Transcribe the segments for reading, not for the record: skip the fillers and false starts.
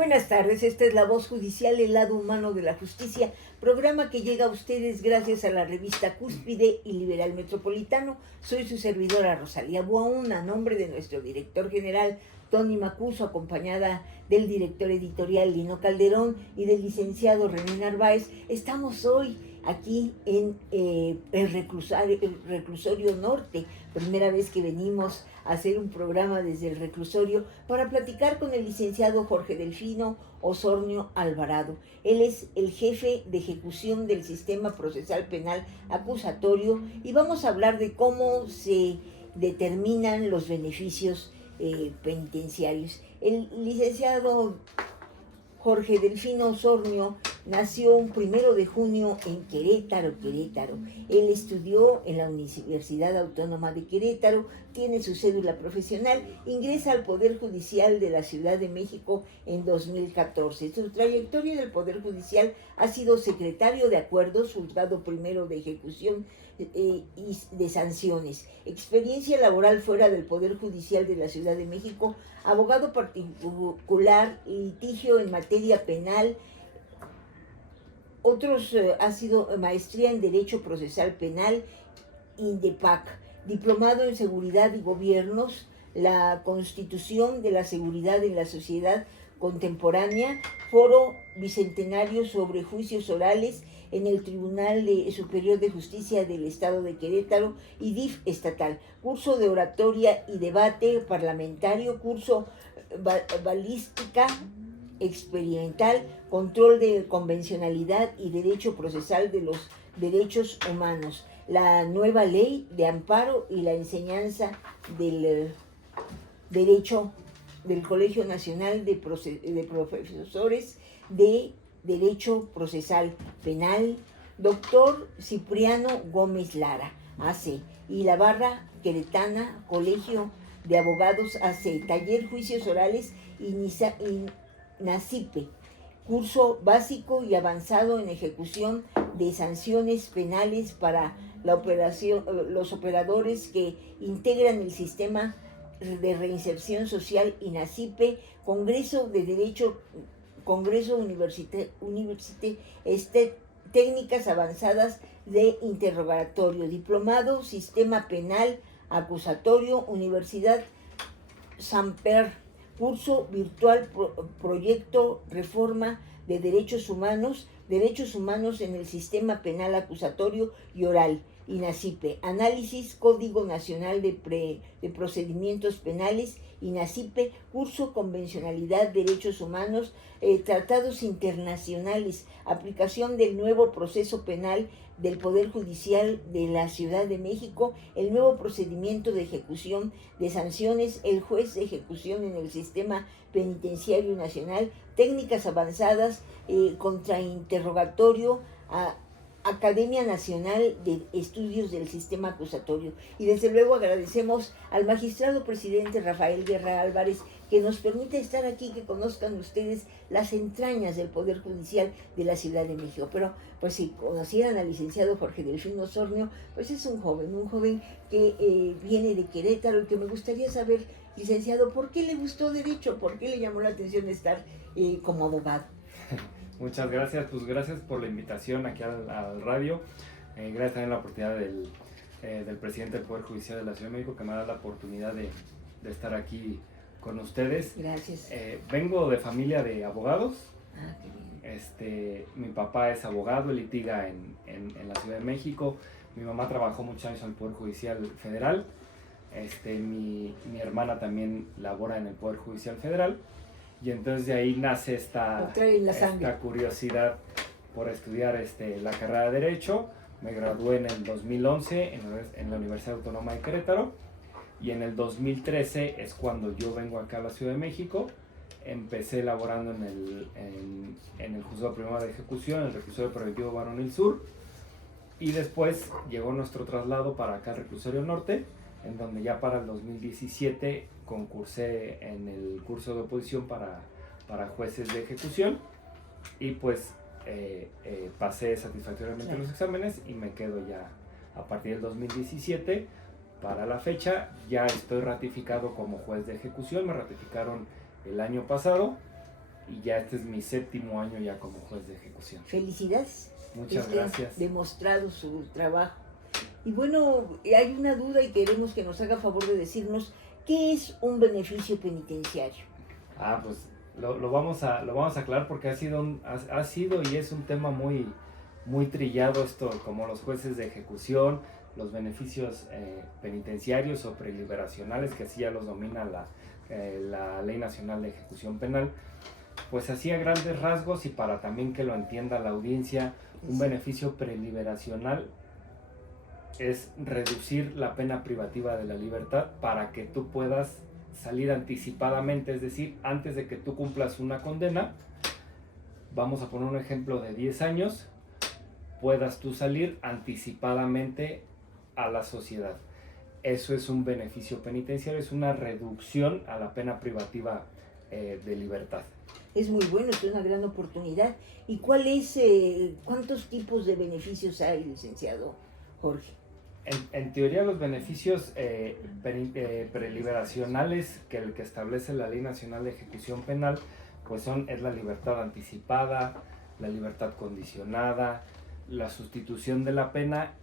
Buenas tardes, esta es La Voz Judicial, el lado humano de la justicia, programa que llega a ustedes gracias a la revista Cúspide y Liberal Metropolitano. Soy su servidora Rosalía Buaún, a nombre de nuestro director general Tony Macuso, acompañada del director editorial Lino Calderón y del licenciado René Narváez. Estamos hoy aquí en el reclusorio norte, primera vez que venimos a hacer un programa desde el reclusorio para platicar con el licenciado Jorge Delfino Osornio Alvarado. Él es el jefe de ejecución del Sistema Procesal Penal Acusatorio y vamos a hablar de cómo se determinan los beneficios penitenciarios. El licenciado Jorge Delfino Osornio nació un 1 de junio en Querétaro. Él estudió en la Universidad Autónoma de Querétaro, tiene su cédula profesional, ingresa al Poder Judicial de la Ciudad de México en 2014. Su trayectoria en el Poder Judicial ha sido secretario de acuerdos, juzgado primero de ejecución y de sanciones, experiencia laboral fuera del Poder Judicial de la Ciudad de México, abogado particular, litigio en materia penal. Otros ha sido maestría en Derecho Procesal Penal, INDEPAC, diplomado en Seguridad y Gobiernos, la Constitución de la Seguridad en la Sociedad Contemporánea, Foro Bicentenario sobre Juicios Orales en el Tribunal Superior de Justicia del Estado de Querétaro y DIF estatal, curso de oratoria y debate parlamentario, curso balística experimental, control de convencionalidad y derecho procesal de los derechos humanos, la nueva ley de amparo y la enseñanza del derecho del Colegio Nacional de Profesores de Derecho Procesal Penal, doctor Cipriano Gómez Lara, AC, y la Barra Queretana, Colegio de Abogados AC, taller Juicios Orales y NACIPE, curso básico y avanzado en ejecución de sanciones penales para los operadores que integran el sistema de reinserción social y NACIPE, Congreso de Derecho, Congreso Université, técnicas avanzadas de interrogatorio, diplomado, sistema penal acusatorio, Universidad Samper, curso virtual proyecto reforma de derechos humanos en el sistema penal acusatorio y oral, INACIPE, análisis Código Nacional de Procedimientos Penales, INACIPE, curso convencionalidad, derechos humanos, tratados internacionales, aplicación del nuevo proceso penal del Poder Judicial de la Ciudad de México, el nuevo procedimiento de ejecución de sanciones, el juez de ejecución en el sistema penitenciario nacional, técnicas avanzadas, contrainterrogatorio, Academia Nacional de Estudios del Sistema Acusatorio. Y desde luego agradecemos al magistrado presidente Rafael Guerra Álvarez que nos permite estar aquí, que conozcan ustedes las entrañas del Poder Judicial de la Ciudad de México. Pero pues si conocieran al licenciado Jorge Delfino Osornio, pues es un joven que viene de Querétaro y que me gustaría saber, licenciado, ¿por qué le gustó Derecho? ¿Por qué le llamó la atención estar como abogado? Muchas gracias, pues gracias por la invitación aquí al radio, gracias también a la oportunidad del presidente del Poder Judicial de la Ciudad de México que me da la oportunidad de estar aquí con ustedes. Gracias. Vengo de familia de abogados. Qué bien. Mi papá es abogado, litiga en la Ciudad de México, mi mamá trabajó muchos años en el Poder Judicial Federal, mi hermana también labora en el Poder Judicial Federal. Y entonces de ahí nace esta curiosidad por estudiar la carrera de Derecho. Me gradué en el 2011 en la Universidad Autónoma de Querétaro y en el 2013 es cuando yo vengo acá a la Ciudad de México. Empecé laborando en el Juzgado Primero de Ejecución, el Reclusorio Preventivo Varonil Sur, y después llegó nuestro traslado para acá al Reclusorio Norte, en donde ya para el 2017 concursé en el curso de oposición para jueces de ejecución y pues pasé satisfactoriamente los exámenes y me quedo ya a partir del 2017 para la fecha. Ya estoy ratificado como juez de ejecución, me ratificaron el año pasado y ya este es mi 7º año ya como juez de ejecución. Felicidades. Muchas gracias. Demostrado su trabajo. Y bueno, hay una duda y queremos que nos haga favor de decirnos qué es un beneficio penitenciario. Pues lo vamos a aclarar porque ha sido y es un tema muy, muy trillado esto, como los jueces de ejecución, los beneficios penitenciarios o preliberacionales, que así ya los domina la Ley Nacional de Ejecución Penal. Pues así a grandes rasgos, y para también que lo entienda la audiencia, un beneficio preliberacional es reducir la pena privativa de la libertad para que tú puedas salir anticipadamente, es decir, antes de que tú cumplas una condena, vamos a poner un ejemplo de 10 años, puedas tú salir anticipadamente a la sociedad. Eso es un beneficio penitenciario, es una reducción a la pena privativa de libertad. Es muy bueno, es una gran oportunidad. ¿Y cuántos tipos de beneficios hay, licenciado Jorge? En teoría, los beneficios preliberacionales que establece la Ley Nacional de Ejecución Penal, pues es la libertad anticipada, la libertad condicionada, la sustitución de la pena,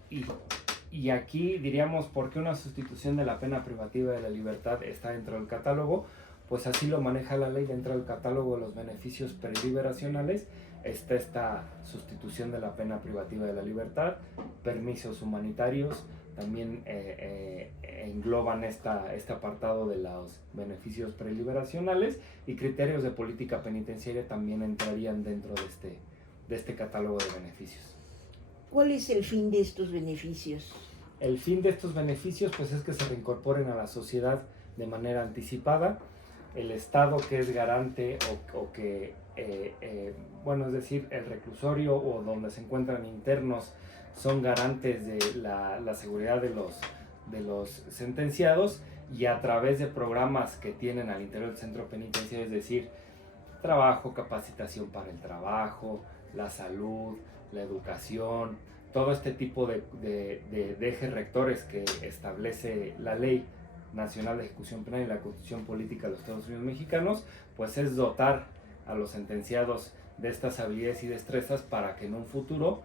y aquí diríamos, ¿por qué una sustitución de la pena privativa de la libertad está dentro del catálogo? Pues así lo maneja la ley. Dentro del catálogo de los beneficios preliberacionales está esta sustitución de la pena privativa de la libertad, permisos humanitarios, también engloban este apartado de los beneficios preliberacionales, y criterios de política penitenciaria también entrarían dentro de este catálogo de beneficios. ¿Cuál es el fin de estos beneficios? El fin de estos beneficios pues es que se reincorporen a la sociedad de manera anticipada. El Estado, que es garante o que, es decir, el reclusorio o donde se encuentran internos son garantes de la seguridad de los sentenciados, y a través de programas que tienen al interior del centro penitenciario, es decir, trabajo, capacitación para el trabajo, la salud, la educación, todo este tipo de ejes rectores que establece la Ley Nacional de Ejecución Penal y la Constitución Política de los Estados Unidos Mexicanos, pues es dotar a los sentenciados de estas habilidades y destrezas para que en un futuro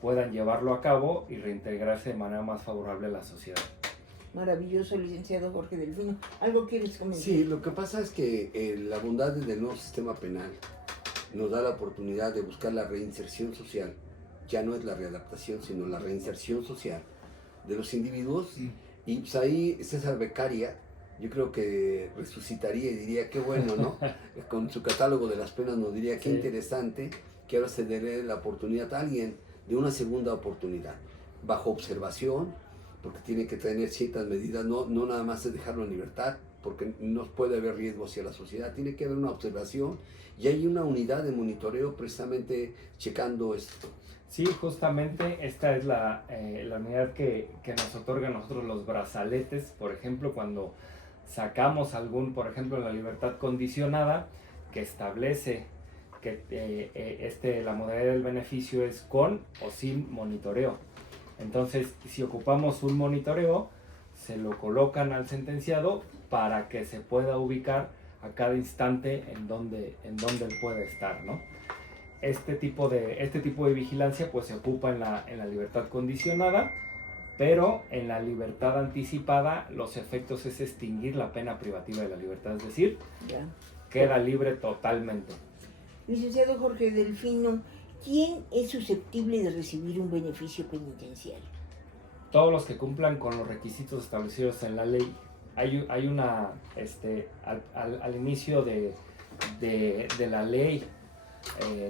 puedan llevarlo a cabo y reintegrarse de manera más favorable a la sociedad. Maravilloso, licenciado Jorge Delfino. ¿Algo quieres comentar? Sí, lo que pasa es que la bondad del nuevo sistema penal nos da la oportunidad de buscar la reinserción social. Ya no es la readaptación, sino la reinserción social de los individuos. Y pues ahí César Beccaria, yo creo que resucitaría y diría, qué bueno, ¿no? Con su catálogo de las penas nos diría, qué interesante que ahora se dé la oportunidad a alguien de una segunda oportunidad, bajo observación, porque tiene que tener ciertas medidas, no nada más es dejarlo en libertad, porque no puede haber riesgo hacia la sociedad, tiene que haber una observación, y hay una unidad de monitoreo precisamente checando esto. Sí, justamente esta es la unidad que nos otorga a nosotros los brazaletes. Por ejemplo, cuando sacamos por ejemplo, la libertad condicionada, que establece que la modalidad del beneficio es con o sin monitoreo. Entonces, si ocupamos un monitoreo, se lo colocan al sentenciado para que se pueda ubicar a cada instante en donde él puede estar, ¿no? Este tipo de vigilancia pues se ocupa en la libertad condicionada, pero en la libertad anticipada los efectos es extinguir la pena privativa de la libertad, es decir, queda libre totalmente. Licenciado Jorge Delfino, ¿quién es susceptible de recibir un beneficio penitenciario? Todos los que cumplan con los requisitos establecidos en la ley. Hay una, al inicio de la ley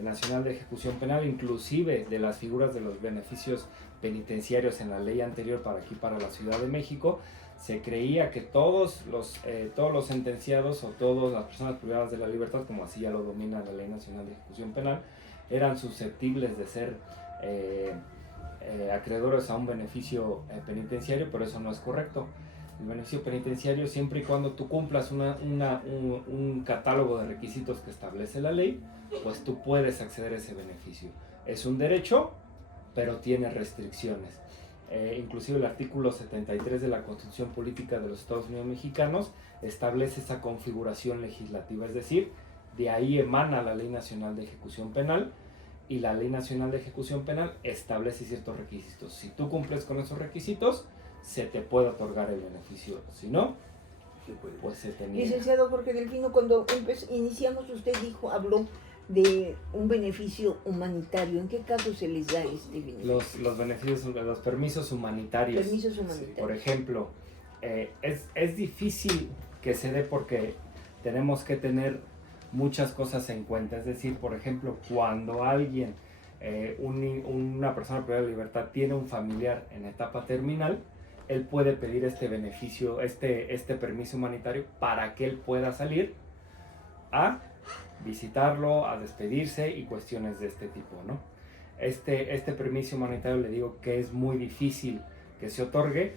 Nacional de Ejecución Penal, inclusive de las figuras de los beneficios penitenciarios en la ley anterior para la Ciudad de México, se creía que todos los sentenciados o todas las personas privadas de la libertad, como así ya lo domina la Ley Nacional de Ejecución Penal, eran susceptibles de ser acreedores a un beneficio penitenciario, pero eso no es correcto. El beneficio penitenciario, siempre y cuando tú cumplas un catálogo de requisitos que establece la ley, pues tú puedes acceder a ese beneficio. Es un derecho, pero tiene restricciones. Inclusive el artículo 73 de la Constitución Política de los Estados Unidos Mexicanos establece esa configuración legislativa, es decir, De ahí emana la Ley Nacional de Ejecución Penal, y la Ley Nacional de Ejecución Penal establece ciertos requisitos. Si tú cumples con esos requisitos, se te puede otorgar el beneficio. Si no, pues se te niega. Licenciado Jorge Delfino, cuando iniciamos usted habló de un beneficio humanitario. ¿En qué caso se les da este beneficio? Los beneficios, los permisos humanitarios. Permisos humanitarios. Por ejemplo, es difícil que se dé porque tenemos que tener muchas cosas en cuenta. Es decir, por ejemplo, cuando alguien, una persona privada de libertad tiene un familiar en etapa terminal, él puede pedir este beneficio, este permiso humanitario para que él pueda salir a visitarlo, a despedirse y cuestiones de este tipo, ¿no? Este permiso humanitario, le digo que es muy difícil que se otorgue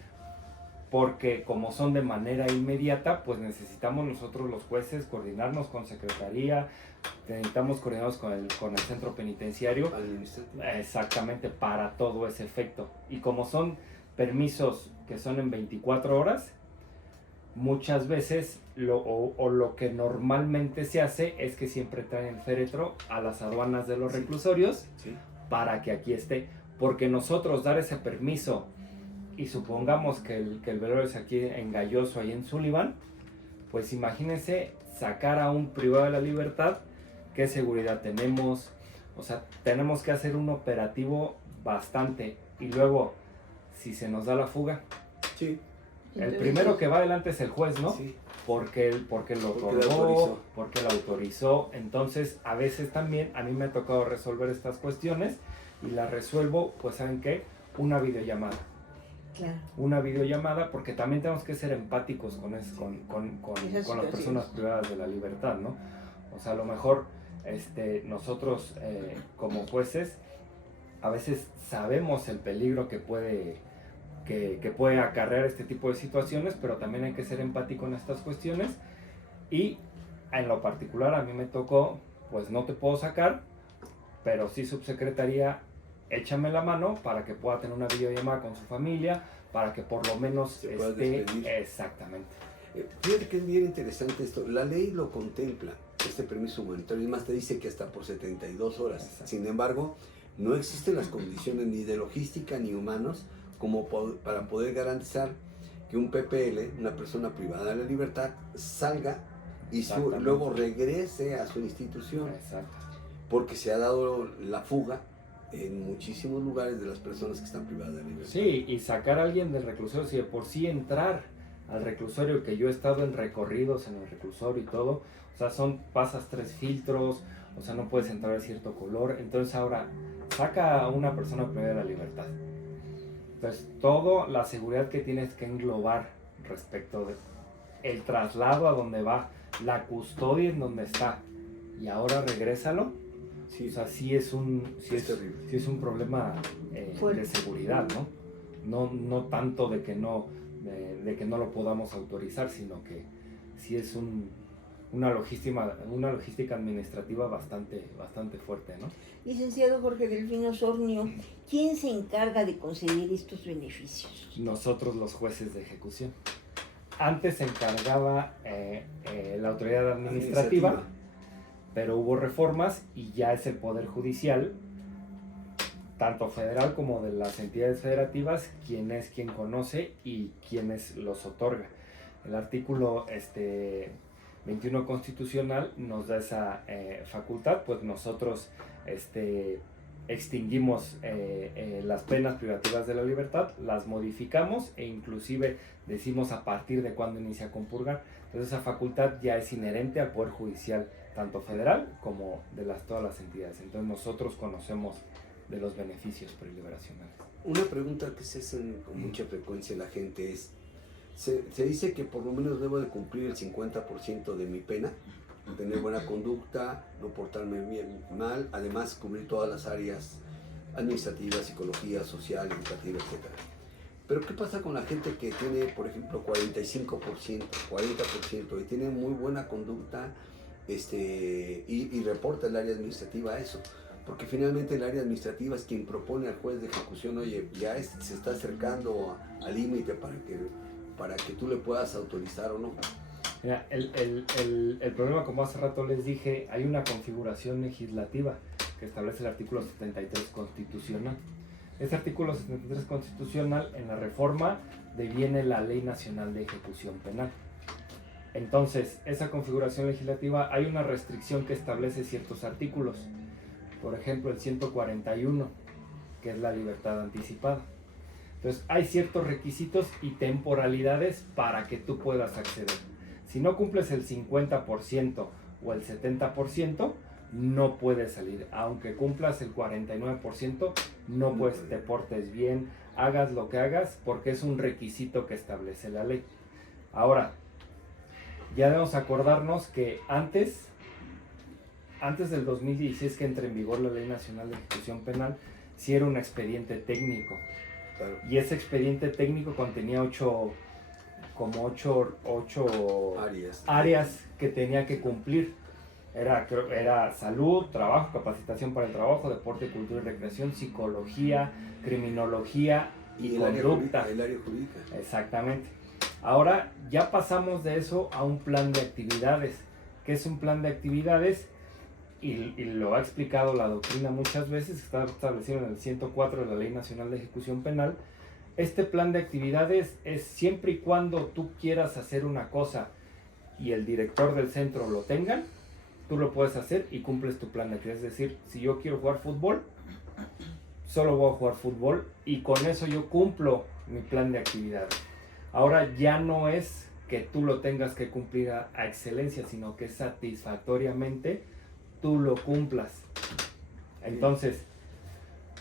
porque como son de manera inmediata, pues necesitamos nosotros los jueces coordinarnos con Secretaría, necesitamos coordinarnos con el centro penitenciario, exactamente, para todo ese efecto. Y como son permisos que son en 24 horas, muchas veces lo que normalmente se hace es que siempre traen el féretro a las aduanas de los reclusorios, sí, para que aquí esté, porque nosotros dar ese permiso y supongamos que el velorio es aquí en Galloso, ahí en Sullivan, pues imagínense sacar a un privado de la libertad, qué seguridad tenemos, o sea, tenemos que hacer un operativo bastante, y luego, si se nos da la fuga, sí, el primero que va adelante es el juez, ¿no? sí. Porque lo otorgó, porque lo autorizó. Entonces, a veces también a mí me ha tocado resolver estas cuestiones y las resuelvo, pues, ¿saben qué? Una videollamada. Claro. Una videollamada, porque también tenemos que ser empáticos con las personas privadas de la libertad, ¿no? O sea, a lo mejor nosotros como jueces a veces sabemos el peligro que puede acarrear este tipo de situaciones, pero también hay que ser empático en estas cuestiones. Y en lo particular a mí me tocó, pues no te puedo sacar, pero sí, subsecretaría, échame la mano para que pueda tener una videollamada con su familia, para que por lo menos esté... Exactamente. Fíjate que es bien interesante esto. La ley lo contempla, este permiso humanitario, y más te dice que hasta por 72 horas. Exacto. Sin embargo, no existen las condiciones ni de logística ni humanos como para poder garantizar que un PPL, una persona privada de la libertad, salga y luego regrese a su institución. Exacto. Porque se ha dado la fuga en muchísimos lugares de las personas que están privadas de la libertad. Sí, y sacar a alguien del reclusorio, si de por sí entrar al reclusorio, que yo he estado en recorridos en el reclusorio y todo, o sea, pasas 3 filtros, o sea, no puedes entrar de cierto color. Entonces ahora, saca a una persona privada de la libertad. Entonces, toda la seguridad que tienes que englobar respecto de el traslado a donde va, la custodia en donde está, y ahora regrésalo. Sí, o sea, sí es un problema de seguridad, ¿no? No tanto de que no lo podamos autorizar, sino que sí es una logística administrativa bastante fuerte, ¿no? Licenciado Jorge Delfino Sornio, ¿quién se encarga de conceder estos beneficios? Nosotros, los jueces de ejecución. Antes se encargaba la autoridad administrativa, pero hubo reformas y ya es el Poder Judicial, tanto federal como de las entidades federativas, quien conoce y quienes los otorga. El artículo 21 constitucional nos da esa facultad, pues nosotros extinguimos las penas privativas de la libertad, las modificamos e inclusive decimos a partir de cuándo inicia a compurgar. Entonces esa facultad ya es inherente al Poder Judicial, tanto federal como de todas las entidades. Entonces nosotros conocemos de los beneficios preliberacionales. Una pregunta que se hace con mucha frecuencia la gente es, se dice que por lo menos debo de cumplir el 50% de mi pena, tener buena conducta, no portarme mal, además cubrir todas las áreas administrativas, psicología, social, educativa, etc. Pero ¿qué pasa con la gente que tiene, por ejemplo, 45%, 40% y tiene muy buena conducta y reporta el área administrativa eso? Porque finalmente el área administrativa es quien propone al juez de ejecución, oye, ya se está acercando al límite para que tú le puedas autorizar o no. Mira, el problema, como hace rato les dije, hay una configuración legislativa que establece el artículo 73 constitucional. Este artículo 73 constitucional, en la reforma, deviene la Ley Nacional de Ejecución Penal. Entonces, esa configuración legislativa, hay una restricción que establece ciertos artículos. Por ejemplo, el 141, que es la libertad anticipada. Entonces, hay ciertos requisitos y temporalidades para que tú puedas acceder. Si no cumples el 50% o el 70%, no puedes salir. Aunque cumplas el 49%, no puedes, te portes bien, hagas lo que hagas, porque es un requisito que establece la ley. Ahora, ya debemos acordarnos que antes del 2016 que entre en vigor la Ley Nacional de Ejecución Penal, sí era un expediente técnico. Claro. Y ese expediente técnico contenía ocho áreas que tenía que cumplir. Era salud, trabajo, capacitación para el trabajo, deporte, cultura y recreación, psicología, criminología y conducta. El área jurídica. Exactamente. Ahora ya pasamos de eso a un plan de actividades. ¿Qué es un plan de actividades? Y lo ha explicado la doctrina muchas veces, está establecido en el 104 de la Ley Nacional de Ejecución Penal. Este plan de actividades es siempre y cuando tú quieras hacer una cosa y el director del centro lo tenga, tú lo puedes hacer y cumples tu plan de actividades. Es decir, si yo quiero jugar fútbol, solo voy a jugar fútbol y con eso yo cumplo mi plan de actividades. Ahora ya no es que tú lo tengas que cumplir a excelencia, sino que satisfactoriamente tú lo cumplas. Entonces,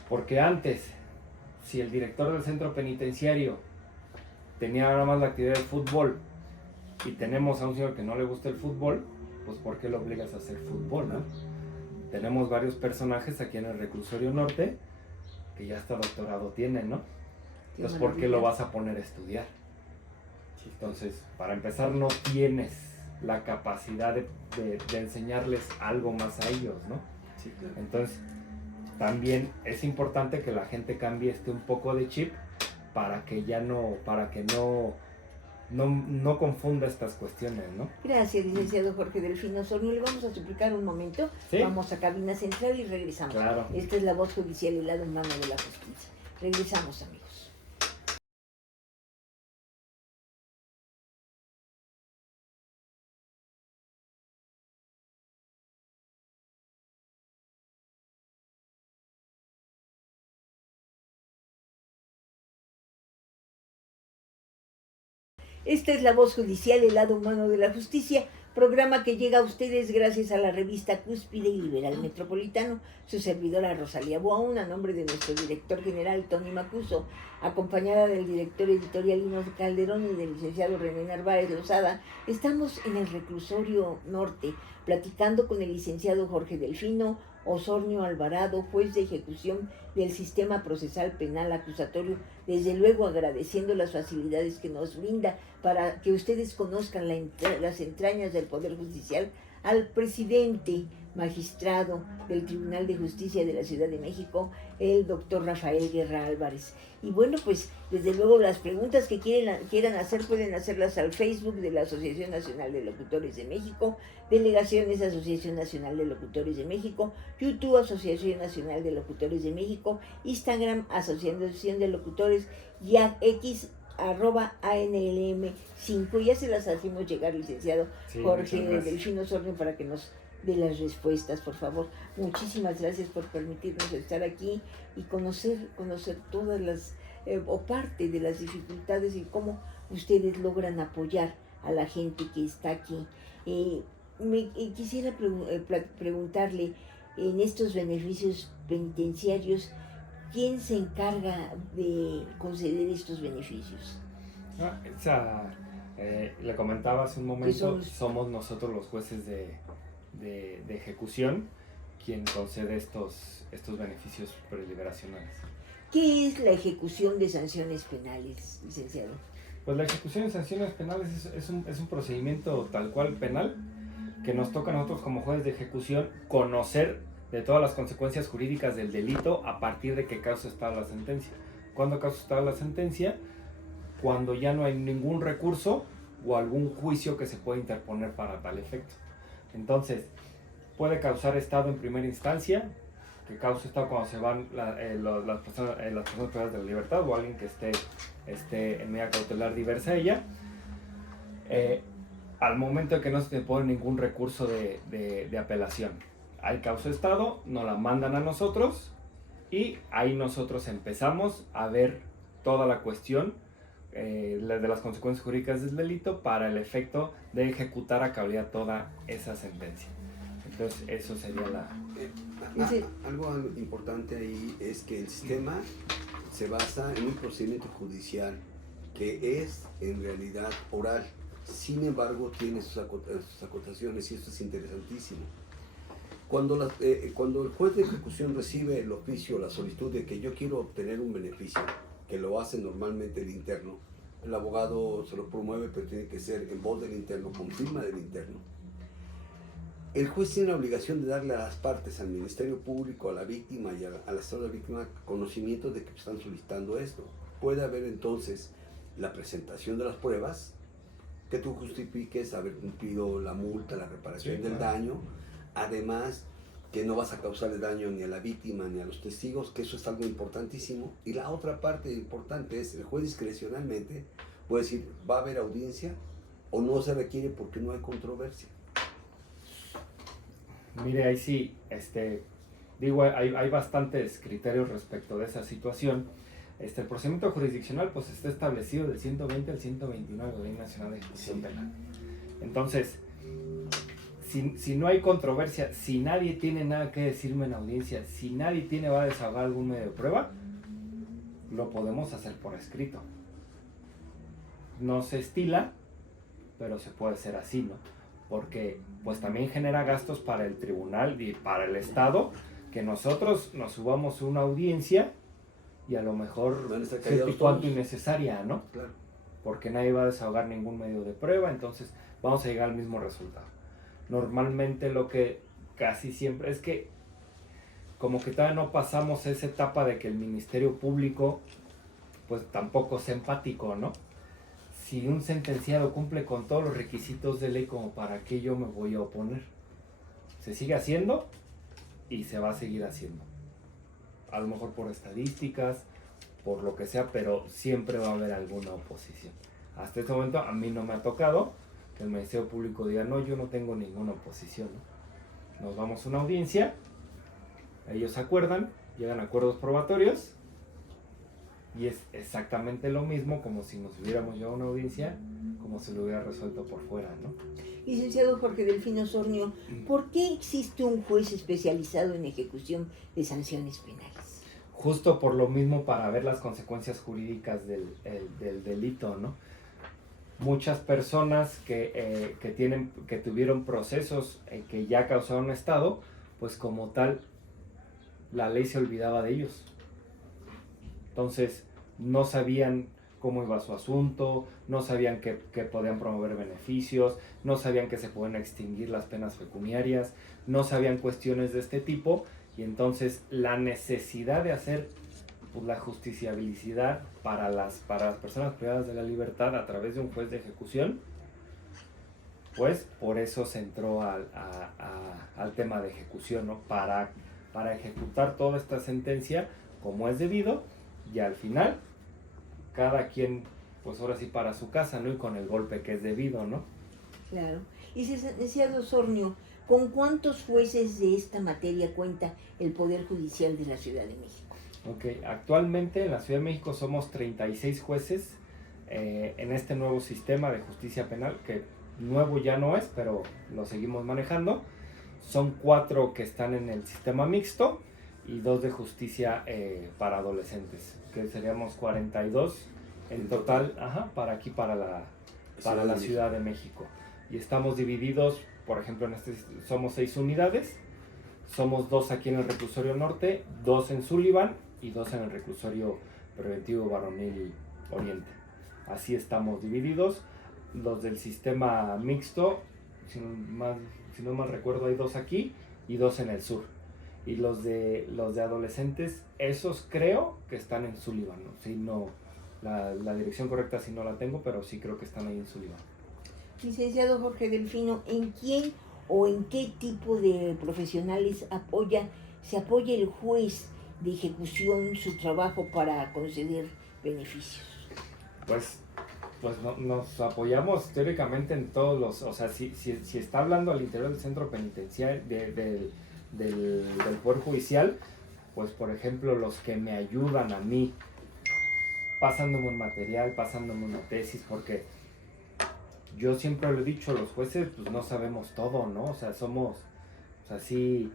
porque antes, si el director del centro penitenciario tenía nada más la actividad de fútbol y tenemos a un señor que no le gusta el fútbol, pues ¿por qué lo obligas a hacer fútbol, no? Tenemos varios personajes aquí en el Reclusorio Norte que ya hasta doctorado tienen, ¿no? Entonces, ¿por qué lo vas a poner a estudiar? Entonces, para empezar, no tienes la capacidad de enseñarles algo más a ellos, ¿no? Sí, claro. Entonces, también es importante que la gente cambie un poco de chip para que no confunda estas cuestiones, ¿no? Gracias, licenciado Jorge Delfino Osornio. Le vamos a suplicar un momento. ¿Sí? Vamos a cabina central y regresamos. Claro. Esta es la voz judicial y el lado humano de la justicia. Regresamos, amigos. Esta es la voz judicial, el lado humano de la justicia, programa que llega a ustedes gracias a la revista Cúspide y Liberal Metropolitano, su servidora Rosalía Buaún, a nombre de nuestro director general Tony Macuso, acompañada del director editorial Lino Calderón y del licenciado René Narváez Lozada. Estamos en el Reclusorio Norte, platicando con el licenciado Jorge Delfino Osornio Alvarado, juez de ejecución del Sistema Procesal Penal Acusatorio, desde luego agradeciendo las facilidades que nos brinda para que ustedes conozcan las entrañas del Poder Judicial, al presidente magistrado del Tribunal de Justicia de la Ciudad de México, el doctor Rafael Guerra Álvarez. Y bueno, pues desde luego las preguntas que quieran hacer pueden hacerlas al Facebook de la Asociación Nacional de Locutores de México, Delegaciones Asociación Nacional de Locutores de México, YouTube Asociación Nacional de Locutores de México, Instagram Asociación de Locutores y X @ANLM5. Ya se las hacemos llegar, licenciado Jorge Delfino Osornio, para que nos de las respuestas, por favor. Muchísimas gracias por permitirnos estar aquí y conocer todas las o parte de las dificultades y cómo ustedes logran apoyar a la gente que está aquí. Quisiera preguntarle, en estos beneficios penitenciarios, ¿quién se encarga de conceder estos beneficios? Le comentaba hace un momento, somos nosotros los jueces de ejecución quien concede estos beneficios preliberacionales. ¿Qué es la ejecución de sanciones penales, licenciado? Pues la ejecución de sanciones penales es un procedimiento tal cual penal que nos toca a nosotros como jueces de ejecución conocer de todas las consecuencias jurídicas del delito a partir de qué causa está la sentencia. ¿Cuándo causa está la sentencia? Cuando ya no hay ningún recurso o algún juicio que se puede interponer para tal efecto. Entonces, puede causar estado en primera instancia, que cause estado cuando se van las personas privadas de la libertad o alguien que esté en medida cautelar diversa a ella. Al momento de que no se pone ningún recurso de apelación. Hay causa de estado, nos la mandan a nosotros y ahí nosotros empezamos a ver toda la cuestión de las consecuencias jurídicas del delito para el efecto de ejecutar a cabalidad toda esa sentencia. Entonces eso sería algo importante ahí es que el sistema se basa en un procedimiento judicial que es en realidad oral. Sin embargo, tiene sus acotaciones y esto es interesantísimo. Cuando el juez de ejecución recibe el oficio o la solicitud de que yo quiero obtener un beneficio, que lo hace normalmente el interno, el abogado se lo promueve, pero tiene que ser en voz del interno, con firma del interno. El juez tiene la obligación de darle a las partes, al Ministerio Público, a la víctima y al estado de la víctima, conocimiento de que están solicitando esto. Puede haber entonces la presentación de las pruebas, que tú justifiques haber cumplido la multa, la reparación del daño, además que no vas a causarle daño ni a la víctima ni a los testigos, que eso es algo importantísimo. Y la otra parte importante es el juez discrecionalmente puede decir, va a haber audiencia o no se requiere porque no hay controversia. Mire, ahí sí, hay bastantes criterios respecto de esa situación. El procedimiento jurisdiccional pues está establecido del 120 al 129 de la Ley Nacional de Ejecución Penal. Entonces, si no hay controversia, si nadie tiene nada que decirme en audiencia, si nadie va a desahogar algún medio de prueba, lo podemos hacer por escrito. No se estila, pero se puede hacer así, ¿no? Porque pues también genera gastos para el tribunal y para el Estado, que nosotros nos subamos una audiencia y a lo mejor es cuanto innecesaria, ¿no? Claro. Porque nadie va a desahogar ningún medio de prueba, entonces vamos a llegar al mismo resultado. Normalmente lo que casi siempre es que como que todavía no pasamos esa etapa de que el Ministerio Público pues tampoco es empático, ¿no? Si un sentenciado cumple con todos los requisitos de ley, como para qué yo me voy a oponer. Se sigue haciendo y se va a seguir haciendo. A lo mejor por estadísticas, por lo que sea, pero siempre va a haber alguna oposición. Hasta este momento a mí no me ha tocado que el Ministerio Público diga, no, yo no tengo ninguna oposición, ¿no? Nos vamos a una audiencia, ellos acuerdan, llegan a acuerdos probatorios, y es exactamente lo mismo como si nos hubiéramos llevado a una audiencia, como se lo hubiera resuelto por fuera, ¿no? Licenciado Jorge Delfino Osornio, ¿por qué existe un juez especializado en ejecución de sanciones penales? Justo por lo mismo, para ver las consecuencias jurídicas del delito, ¿no? Muchas personas que tuvieron procesos que ya causaron estado, pues como tal, la ley se olvidaba de ellos. Entonces, no sabían cómo iba su asunto, no sabían que podían promover beneficios, no sabían que se pueden extinguir las penas pecuniarias, no sabían cuestiones de este tipo, y entonces la necesidad de hacer pues, la justiciabilidad para las personas privadas de la libertad a través de un juez de ejecución, pues por eso se entró al tema de ejecución, ¿no? Para ejecutar toda esta sentencia como es debido, y al final cada quien pues ahora sí para su casa, ¿no? Y con el golpe que es debido, ¿no? Claro. Licenciado Osornio, ¿con cuántos jueces de esta materia cuenta el Poder Judicial de la Ciudad de México? Ok, actualmente en la Ciudad de México somos 36 jueces en este nuevo sistema de justicia penal, que nuevo ya no es, pero lo seguimos manejando. Son 4 que están en el sistema mixto y 2 de justicia para adolescentes, que seríamos 42 en total, para la Ciudad de México. Y estamos divididos, por ejemplo, somos 6 unidades, somos 2 aquí en el reclusorio norte, 2 en Sullivan y 2 en el reclusorio preventivo varonil oriente. Así estamos divididos. Los del sistema mixto, si no mal recuerdo, hay 2 aquí y 2 en el sur. Y los de adolescentes, esos creo que están en Sullivan, ¿no? Si no, la dirección correcta sí no la tengo, pero sí creo que están ahí en Sullivan. Licenciado Jorge Delfino, ¿en quién o en qué tipo de profesionales se apoya el juez de ejecución su trabajo para conceder beneficios? Nos apoyamos teóricamente en todos los, o sea, si está hablando al interior del centro penitenciario, del Poder Judicial, pues por ejemplo los que me ayudan a mí, pasándome un material, pasándome una tesis, porque yo siempre lo he dicho, los jueces pues no sabemos todo, ¿no? O sea, sí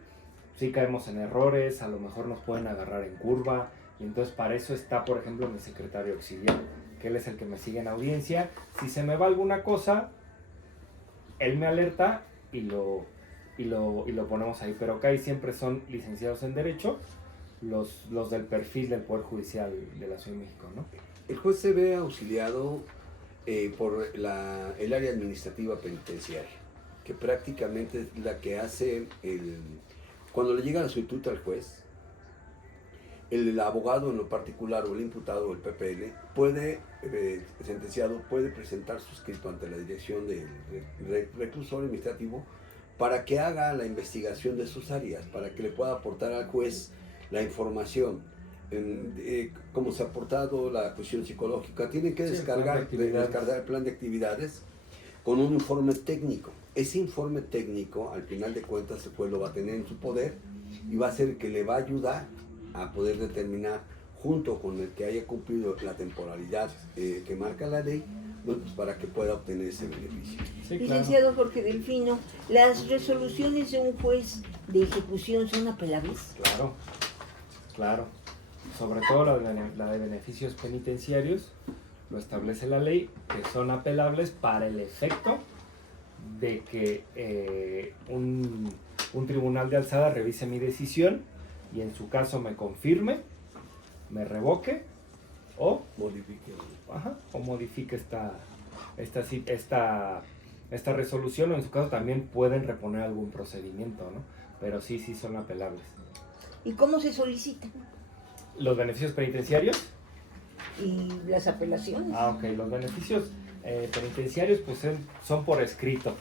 caemos en errores, a lo mejor nos pueden agarrar en curva, y entonces para eso está, por ejemplo, mi secretario auxiliar, que él es el que me sigue en audiencia. Si se me va alguna cosa, él me alerta y lo ponemos ahí, pero acá siempre son licenciados en Derecho, los del perfil del Poder Judicial de la Ciudad de México, ¿no? El juez se ve auxiliado por el área administrativa penitenciaria, que prácticamente es la que hace cuando le llega la solicitud al juez, el abogado en lo particular o el imputado o el PPL el sentenciado puede presentar su escrito ante la dirección del reclusorio administrativo para que haga la investigación de sus áreas, para que le pueda aportar al juez la información, cómo se ha aportado la cuestión psicológica. Tienen que descargar el plan de actividades con un informe técnico. Ese informe técnico, al final de cuentas, el juez lo va a tener en su poder y va a ser el que le va a ayudar a poder determinar, junto con el que haya cumplido la temporalidad que marca la ley, pues para que pueda obtener ese beneficio. Sí, licenciado Jorge Delfino, ¿las resoluciones de un juez de ejecución son apelables? Claro. Sobre todo la de beneficios penitenciarios, lo establece la ley, que son apelables para el efecto de que un tribunal de alzada revise mi decisión y en su caso me confirme, me revoque o modifique esta resolución, o en su caso también pueden reponer algún procedimiento, ¿no? Pero sí son apelables. ¿Y cómo se solicitan? ¿Los beneficios penitenciarios? ¿Y las apelaciones? Ok, los beneficios penitenciarios pues son por escrito,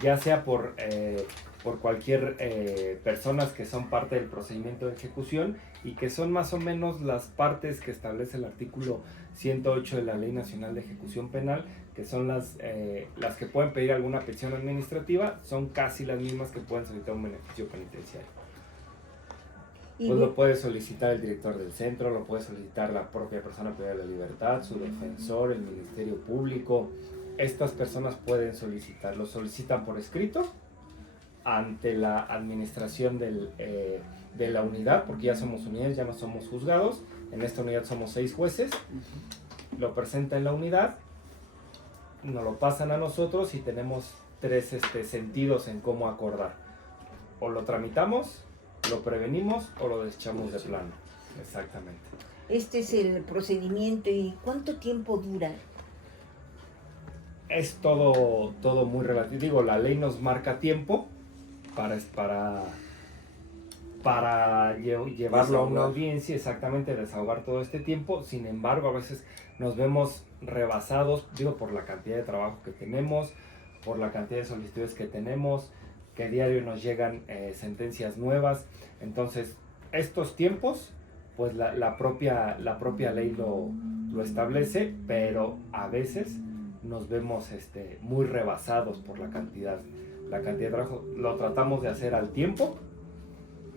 ya sea por cualquier personas que son parte del procedimiento de ejecución y que son más o menos las partes que establece el artículo 108 de la Ley Nacional de Ejecución Penal, que son las que pueden pedir alguna petición administrativa, son casi las mismas que pueden solicitar un beneficio penitenciario. Pues lo puede solicitar el director del centro, lo puede solicitar la propia persona privada de la libertad, su defensor, el Ministerio Público. Estas personas pueden lo solicitan por escrito ante la administración de la unidad, porque ya somos unidades, ya no somos juzgados. En esta unidad somos 6 jueces. Lo presenta en la unidad, nos lo pasan a nosotros y tenemos 3 sentidos en cómo acordar. O lo tramitamos, lo prevenimos o lo desechamos de plano. Exactamente. Este es el procedimiento. ¿Y cuánto tiempo dura? Es todo muy relativo. Digo, la ley nos marca tiempo para llevarlo a una audiencia, exactamente, desahogar todo este tiempo. Sin embargo, a veces nos vemos rebasados, por la cantidad de trabajo que tenemos, por la cantidad de solicitudes que tenemos, que diario nos llegan sentencias nuevas. Entonces, estos tiempos, pues la propia ley lo establece, pero a veces nos vemos muy rebasados por la cantidad de trabajo. Lo tratamos de hacer al tiempo,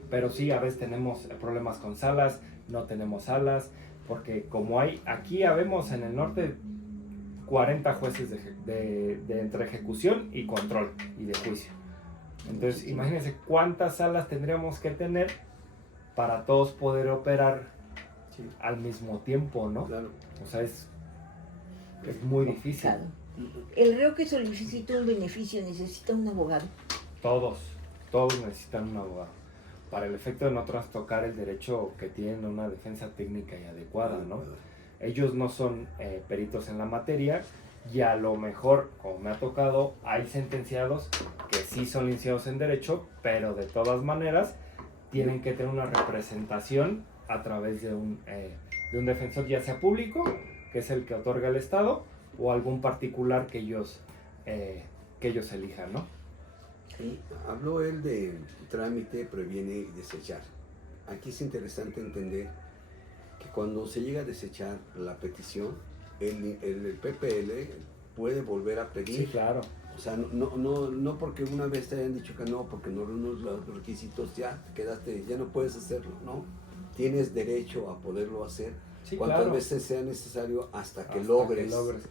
pero sí, a veces tenemos problemas con salas, no tenemos salas, porque como aquí habemos en el norte 40 jueces de entre ejecución y control y de juicio. Entonces, imagínense cuántas salas tendríamos que tener para todos poder operar al mismo tiempo, ¿no? Claro. O sea, es muy difícil. Claro. ¿El reo que solicita un beneficio necesita un abogado? Todos necesitan un abogado, para el efecto de no trastocar el derecho que tienen a una defensa técnica y adecuada, ¿no? Ellos no son peritos en la materia, y a lo mejor, como me ha tocado, hay sentenciados que sí son licenciados en Derecho, pero de todas maneras tienen que tener una representación a través de un defensor, ya sea público, que es el que otorga el Estado, o algún particular que ellos que ellos elijan, ¿no? Y habló él de trámite, previene y desechar. Aquí es interesante entender que cuando se llega a desechar la petición, el PPL puede volver a pedir. Sí, claro. O sea, no porque una vez te hayan dicho que no, porque no reúnes los requisitos, ya te quedaste, ya no puedes hacerlo, ¿no? Tienes derecho a poderlo hacer Sí, cuantas claro. veces sea necesario hasta que Hasta logres. que logres.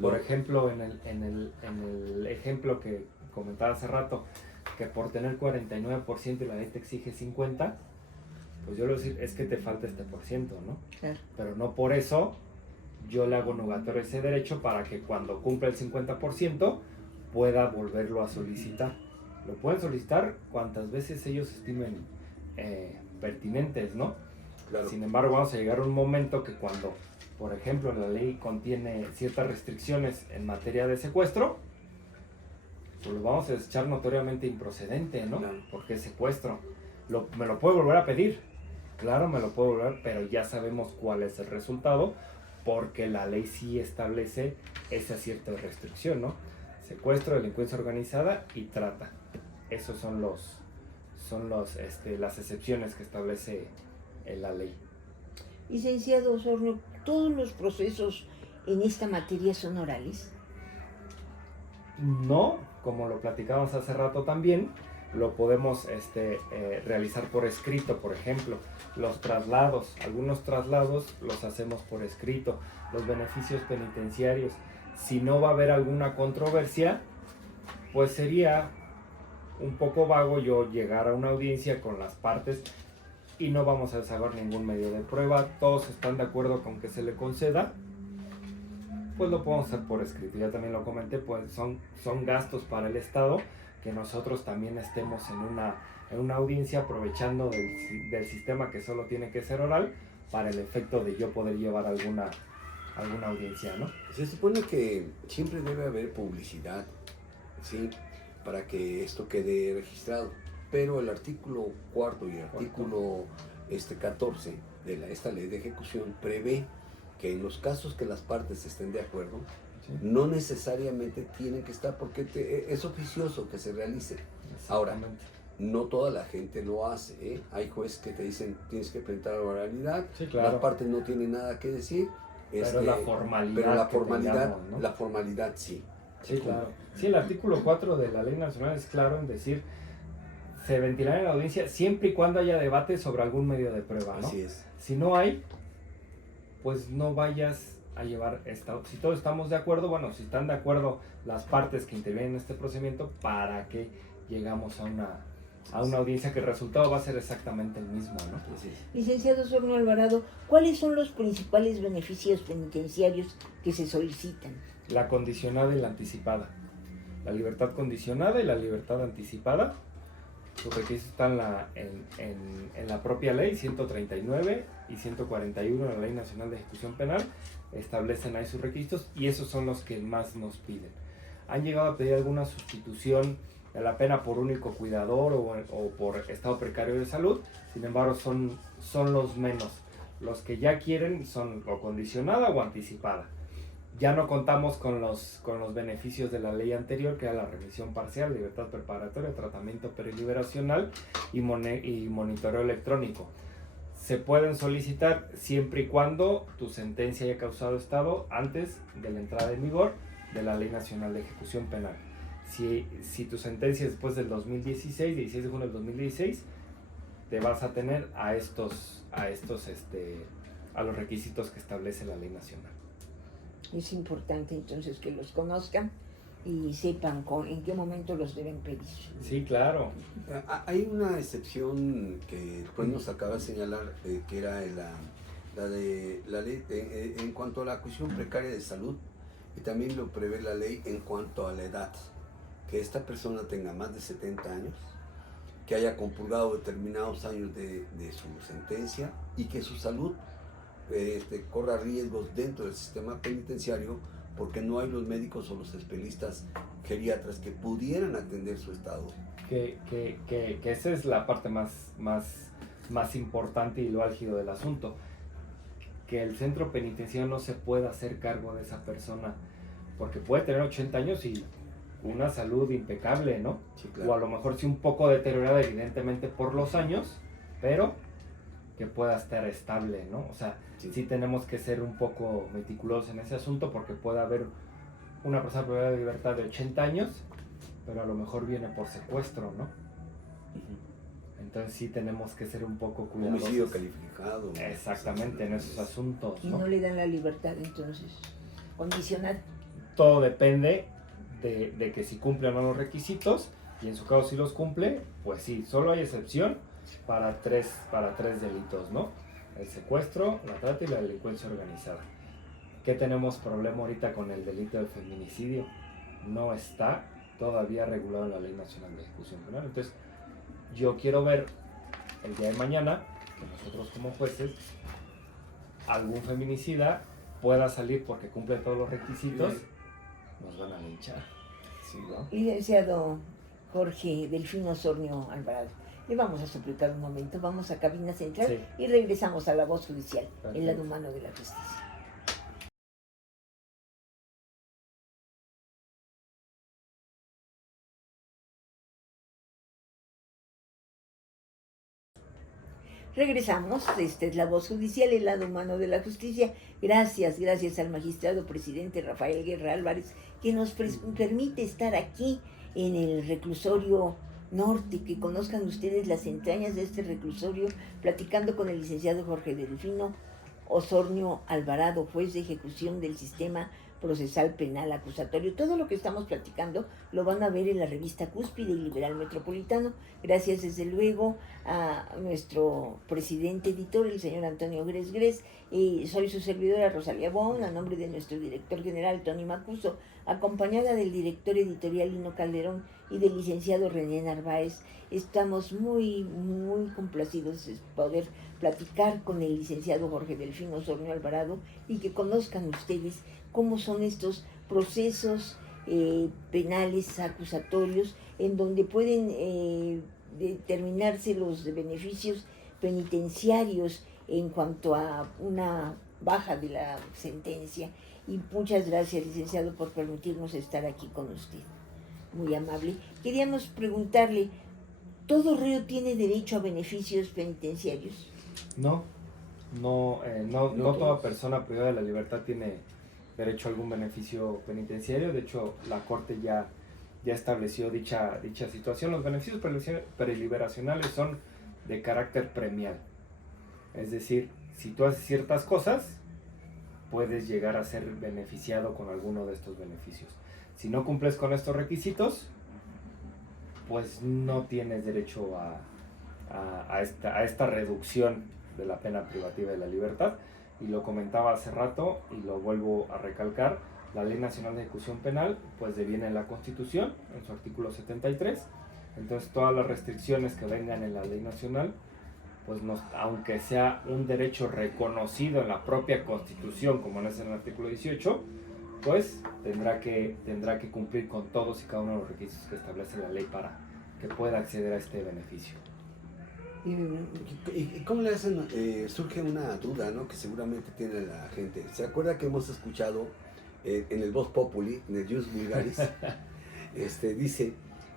Por ejemplo, en el ejemplo que comentaba hace rato, que por tener 49% y la ley te exige 50%, pues yo le voy a decir, es que te falta este por ciento, ¿no? Claro. Pero no por eso yo le hago nugatorio ese derecho para que cuando cumpla el 50% pueda volverlo a solicitar. Lo pueden solicitar cuantas veces ellos estimen pertinentes, ¿no? Claro. Sin embargo, vamos a llegar a un momento que cuando, por ejemplo, la ley contiene ciertas restricciones en materia de secuestro, pues lo vamos a desechar notoriamente improcedente, ¿no? Claro. Porque es secuestro. Me lo puede volver a pedir, claro, me lo puede volver, pero ya sabemos cuál es el resultado, porque la ley sí establece esa cierta restricción, ¿no? Secuestro, delincuencia organizada y trata. Esos son las excepciones que establece la ley. Licenciado Osorno, ¿todos los procesos en esta materia son orales? No, como lo platicamos hace rato también, lo podemos realizar por escrito, por ejemplo, los traslados. Algunos traslados los hacemos por escrito, los beneficios penitenciarios. Si no va a haber alguna controversia, pues sería un poco vago yo llegar a una audiencia con las partes y no vamos a desahogar ningún medio de prueba, todos están de acuerdo con que se le conceda, pues lo podemos hacer por escrito. Ya también lo comenté, pues son gastos para el Estado que nosotros también estemos en una audiencia aprovechando del sistema que solo tiene que ser oral para el efecto de yo poder llevar alguna audiencia, ¿no? Se supone que siempre debe haber publicidad, ¿sí? Para que esto quede registrado. Pero el artículo 4 y el artículo 14 de esta ley de ejecución prevé que en los casos que las partes estén de acuerdo, Sí. no necesariamente tienen que estar porque es oficioso que se realice. Ahora, Exactamente. no toda la gente lo hace, ¿eh? Hay jueces que te dicen tienes que presentar la oralidad, Sí, claro. las partes no tienen nada que decir. Pero la formalidad. Pero la que formalidad, tengamos, ¿no? la formalidad sí. Sí, claro. Sí, el artículo 4 de la Ley Nacional es claro en decir, se ventilará en la audiencia siempre y cuando haya debate sobre algún medio de prueba, ¿no? Así es. Si no hay, pues no vayas a llevar esta. Si todos estamos de acuerdo, bueno, si están de acuerdo las partes que intervienen en este procedimiento, ¿para qué llegamos a una audiencia que el resultado va a ser exactamente el mismo, ¿no? Así es. Licenciado Osorno Alvarado, ¿cuáles son los principales beneficios penitenciarios que se solicitan? La condicionada y la anticipada. La libertad condicionada y la libertad anticipada. Sus requisitos están en la propia ley 139 y 141 de la Ley Nacional de Ejecución Penal. Establecen ahí sus requisitos y esos son los que más nos piden. Han llegado a pedir alguna sustitución de la pena por único cuidador o por estado precario de salud. Sin embargo, son los menos. Los que ya quieren son o condicionada o anticipada. Ya no contamos con los beneficios de la ley anterior, que era la remisión parcial, libertad preparatoria, tratamiento preliberacional y monitoreo electrónico. Se pueden solicitar siempre y cuando tu sentencia haya causado estado antes de la entrada en vigor de la Ley Nacional de Ejecución Penal. Si tu sentencia es después del 16 de junio del 2016, te vas a tener a los requisitos que establece la Ley Nacional. Es importante entonces que los conozcan y sepan en qué momento los deben pedir. Sí, claro. Hay una excepción que el juez nos acaba de señalar, que era la ley en cuanto a la cuestión precaria de salud, y también lo prevé la ley en cuanto a la edad, que esta persona tenga más de 70 años, que haya compurgado determinados años de su sentencia y que su salud corra riesgos dentro del sistema penitenciario porque no hay los médicos o los especialistas geriatras que pudieran atender su estado. Que esa es la parte más importante y lo álgido del asunto. Que el centro penitenciario no se pueda hacer cargo de esa persona, porque puede tener 80 años y una salud impecable, ¿no? Sí, claro. O a lo mejor sí un poco deteriorada evidentemente por los años, pero que pueda estar estable, ¿no? O sea, sí tenemos que ser un poco meticulosos en ese asunto porque puede haber una persona privada de libertad de 80 años, pero a lo mejor viene por secuestro, ¿no? Entonces sí tenemos que ser un poco cuidadosos. Homicidio calificado. Exactamente, en esos asuntos, Y ¿no? no le dan la libertad, entonces, condicional. Todo depende de que si cumple o no los requisitos, y en su caso si los cumple, pues sí, solo hay excepción para tres delitos, ¿no? El secuestro, la trata y la delincuencia organizada. ¿Qué tenemos problema ahorita con el delito de feminicidio? No está todavía regulado en la Ley Nacional de Ejecución Penal. Entonces, yo quiero ver el día de mañana que nosotros como jueces, algún feminicida pueda salir porque cumple todos los requisitos, nos van a linchar. Sí, ¿no? Licenciado Jorge Delfino Osornio Alvarado, le vamos a suplicar un momento, vamos a cabina central Sí. y regresamos a la voz judicial, Perfecto. el lado humano de la justicia. Regresamos, esta es la voz judicial, el lado humano de la justicia. Gracias al magistrado presidente Rafael Guerra Álvarez, que nos permite estar aquí en el reclusorio norte, que conozcan ustedes las entrañas de este reclusorio, platicando con el licenciado Jorge Delfino Osornio Alvarado, juez de ejecución del sistema procesal penal acusatorio. Todo lo que estamos platicando lo van a ver en la revista Cúspide y Liberal Metropolitano. Gracias desde luego a nuestro presidente editor, el señor Antonio Gres. Soy su servidora Rosalía Bon, a nombre de nuestro director general Tony Macuso, acompañada del director editorial Lino Calderón y del licenciado René Narváez. Estamos muy complacidos de poder platicar con el licenciado Jorge Delfino Osornio Alvarado y que conozcan ustedes cómo son estos procesos penales acusatorios en donde pueden determinarse los beneficios penitenciarios en cuanto a una baja de la sentencia. Y muchas gracias, licenciado, por permitirnos estar aquí con usted. Muy amable. Queríamos preguntarle, ¿todo reo tiene derecho a beneficios penitenciarios? No toda persona privada de la libertad tiene derecho a algún beneficio penitenciario. De hecho, la Corte ya estableció dicha situación. Los beneficios preliberacionales son de carácter premial. Es decir, si tú haces ciertas cosas, puedes llegar a ser beneficiado con alguno de estos beneficios. Si no cumples con estos requisitos, pues no tienes derecho a esta reducción de la pena privativa de la libertad. Y lo comentaba hace rato y lo vuelvo a recalcar, la Ley Nacional de Ejecución Penal pues deviene en la Constitución, en su artículo 73. Entonces todas las restricciones que vengan en la Ley Nacional, pues aunque sea un derecho reconocido en la propia Constitución, como es en el artículo 18, pues tendrá que cumplir con todos y cada uno de los requisitos que establece la ley para que pueda acceder a este beneficio. ¿Y cómo le hacen? Surge una duda, ¿no? Que seguramente tiene la gente. ¿Se acuerda que hemos escuchado en el Voz Populi, en el Jus Vulgaris, dice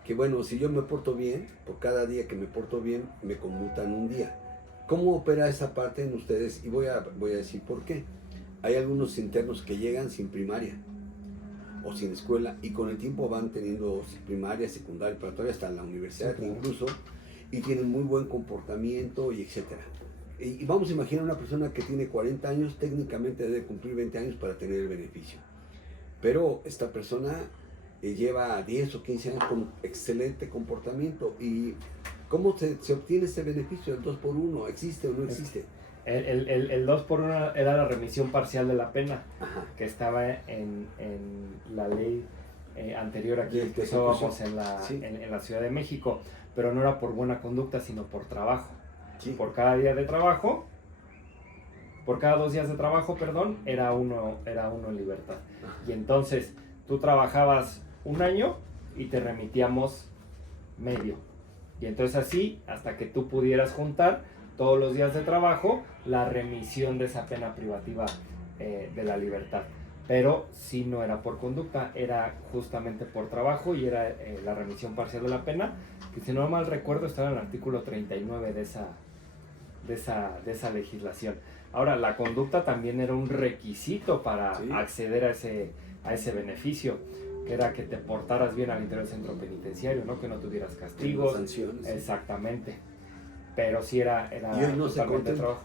que bueno, si yo me porto bien, por cada día que me porto bien, me conmutan un día? ¿Cómo opera esa parte en ustedes? Y voy a decir por qué. Hay algunos internos que llegan sin primaria o sin escuela y con el tiempo van teniendo primaria, secundaria, preparatoria, hasta en la universidad incluso, y tienen muy buen comportamiento y etcétera. Y vamos a imaginar una persona que tiene 40 años, técnicamente debe cumplir 20 años para tener el beneficio. Pero esta persona lleva 10 o 15 años con excelente comportamiento. ¿Y cómo se obtiene ese beneficio? ¿El 2x1 existe o no existe? El 2x1 era la remisión parcial de la pena. Ajá. Que estaba en la ley anterior aquí que usábamos en la Ciudad de México, pero no era por buena conducta, sino por trabajo. Sí. Por cada día de trabajo, por cada 2 días de trabajo, era uno en libertad. Ajá. Y entonces tú trabajabas 1 año y te remitíamos medio. Y entonces así, hasta que tú pudieras juntar todos los días de trabajo, la remisión de esa pena privativa de la libertad. pero sí no era por conducta, era justamente por trabajo y era la remisión parcial de la pena, que si no mal recuerdo estaba en el artículo 39 de esa legislación. Ahora, la conducta también era un requisito para acceder a ese beneficio, que era que te portaras bien al interior del centro penitenciario, ¿no? Que no tuvieras castigos. Sanciones. Exactamente. Pero sí era ¿Y hoy no totalmente trabajo.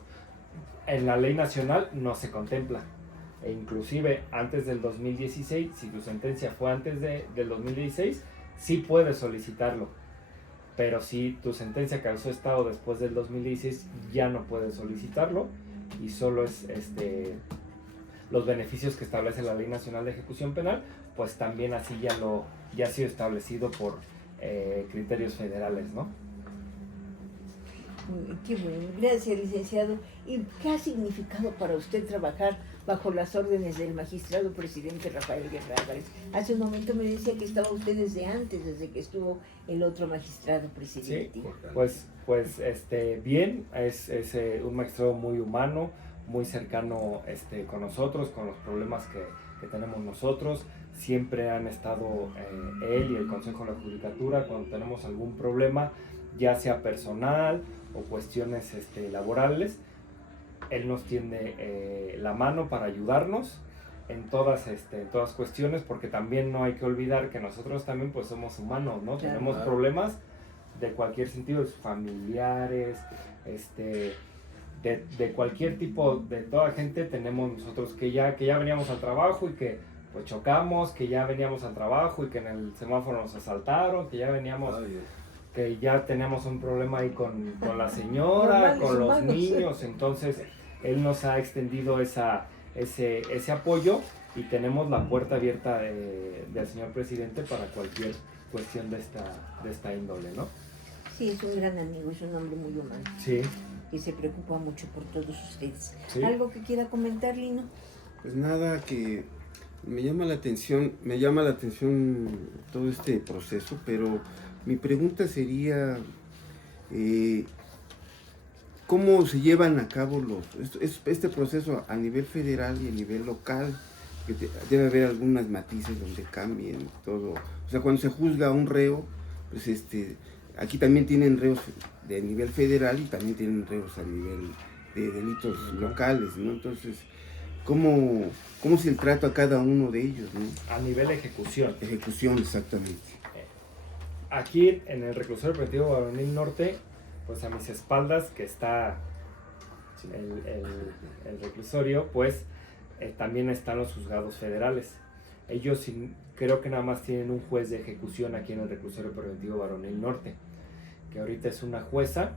En la ley nacional no se contempla. E inclusive antes del 2016, si tu sentencia fue antes del 2016, sí puedes solicitarlo. Pero si tu sentencia causó estado después del 2016, ya no puedes solicitarlo, y solo es los beneficios que establece la Ley Nacional de Ejecución Penal, pues también así ya ha sido establecido por criterios federales, ¿no? Qué bueno, gracias, licenciado. ¿Y qué ha significado para usted trabajar bajo las órdenes del magistrado presidente Rafael Guerra Álvarez? Hace un momento me decía que estaba usted desde antes, desde que estuvo el otro magistrado presidente. Sí, pues bien, es un magistrado muy humano, muy cercano con nosotros, con los problemas que tenemos nosotros. Siempre han estado él y el Consejo de la Judicatura cuando tenemos algún problema, ya sea personal o cuestiones laborales. Él nos tiende la mano para ayudarnos en todas cuestiones, porque también no hay que olvidar que nosotros también pues somos humanos, ¿no? Claro. Tenemos problemas de cualquier sentido, familiares, de cualquier tipo, de toda gente tenemos nosotros que ya veníamos al trabajo y que pues chocamos, que ya veníamos al trabajo y que en el semáforo nos asaltaron, que ya veníamos... que ya teníamos un problema ahí con la señora, con los niños. Entonces él nos ha extendido ese apoyo, y tenemos la puerta abierta del señor presidente para cualquier cuestión de esta índole, ¿no? Sí, es un gran amigo, es un hombre muy humano. Sí. Y se preocupa mucho por todos ustedes. Sí. ¿Algo que quiera comentar, Lino? Pues nada, que me llama la atención todo este proceso, pero mi pregunta sería, ¿cómo se llevan a cabo este proceso a nivel federal y a nivel local? Que debe haber algunas matices donde cambien todo. O sea, cuando se juzga a un reo, pues aquí también tienen reos de nivel federal y también tienen reos a nivel de delitos locales, ¿no? Entonces, ¿cómo es el trato a cada uno de ellos, ¿no? A nivel ejecución. Ejecución, exactamente. Aquí en el reclusorio preventivo Varonil Norte, pues a mis espaldas, que está el reclusorio, pues también están los juzgados federales. Ellos creo que nada más tienen un juez de ejecución aquí en el reclusorio preventivo Varonil Norte, que ahorita es una jueza,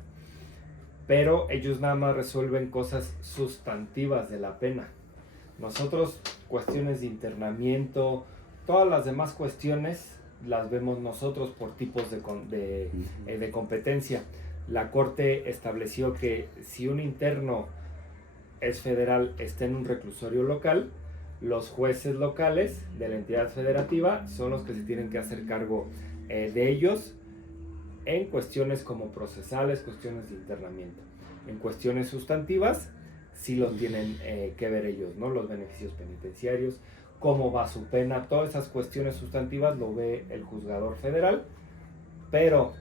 pero ellos nada más resuelven cosas sustantivas de la pena. Nosotros, cuestiones de internamiento, todas las demás cuestiones las vemos nosotros por tipos de competencia. La Corte estableció que si un interno es federal, está en un reclusorio local, los jueces locales de la entidad federativa son los que se tienen que hacer cargo de ellos en cuestiones como procesales, cuestiones de internamiento. En cuestiones sustantivas sí los tienen que ver ellos, ¿no? Los beneficios penitenciarios, cómo va su pena, todas esas cuestiones sustantivas lo ve el juzgador federal, pero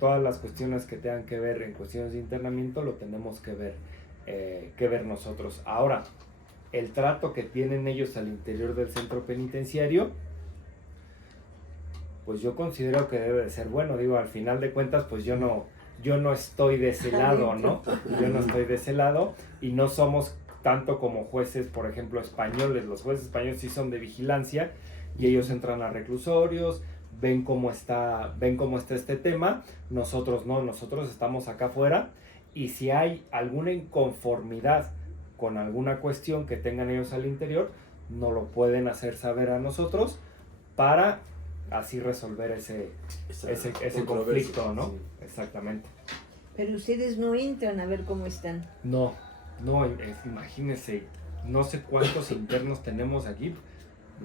todas las cuestiones que tengan que ver en cuestiones de internamiento lo tenemos que ver nosotros. Ahora, el trato que tienen ellos al interior del centro penitenciario, pues yo considero que debe de ser bueno. Digo, al final de cuentas, pues yo no estoy de ese lado, ¿no? Yo no estoy de ese lado, y no somos tanto como jueces, por ejemplo, españoles. Los jueces españoles sí son de vigilancia, y ellos entran a reclusorios, ven cómo está este tema. Nosotros no, nosotros estamos acá afuera, y si hay alguna inconformidad con alguna cuestión que tengan ellos al interior, nos lo pueden hacer saber a nosotros para así resolver ese conflicto, ¿no? Sí. Exactamente. Pero ustedes no entran a ver cómo están. No, imagínense, no sé cuántos internos tenemos aquí,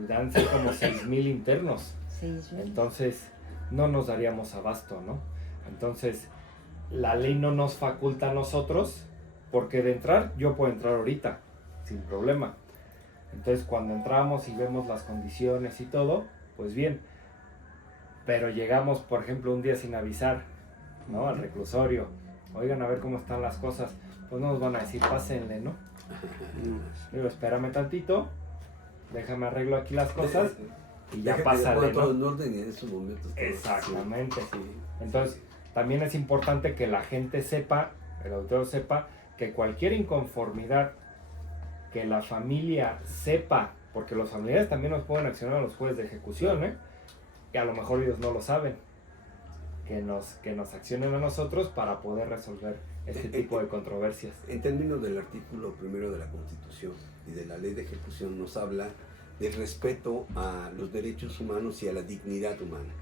dan como 6,000 internos. 6,000. Entonces, no nos daríamos abasto, ¿no? Entonces, la ley no nos faculta a nosotros, porque de entrar, yo puedo entrar ahorita, sin problema. Entonces cuando entramos y vemos las condiciones y todo, pues bien. Pero llegamos, por ejemplo, un día sin avisar, ¿no? Al reclusorio. Oigan, a ver cómo están las cosas. Pues no nos van a decir, pásenle, ¿no? Digo, espérame tantito, déjame arreglo aquí las cosas y ya pásale, todo ¿no? en orden y en esos momentos. Exactamente. Sí. Entonces, también es importante que la gente sepa, el auditorio sepa, que cualquier inconformidad que la familia sepa, porque los familiares también nos pueden accionar a los jueces de ejecución, ¿eh? Que a lo mejor ellos no lo saben, que nos accionen a nosotros para poder resolver este tipo de controversias. En términos del artículo 1 de la Constitución y de la Ley de Ejecución nos habla del respeto a los derechos humanos y a la dignidad humana.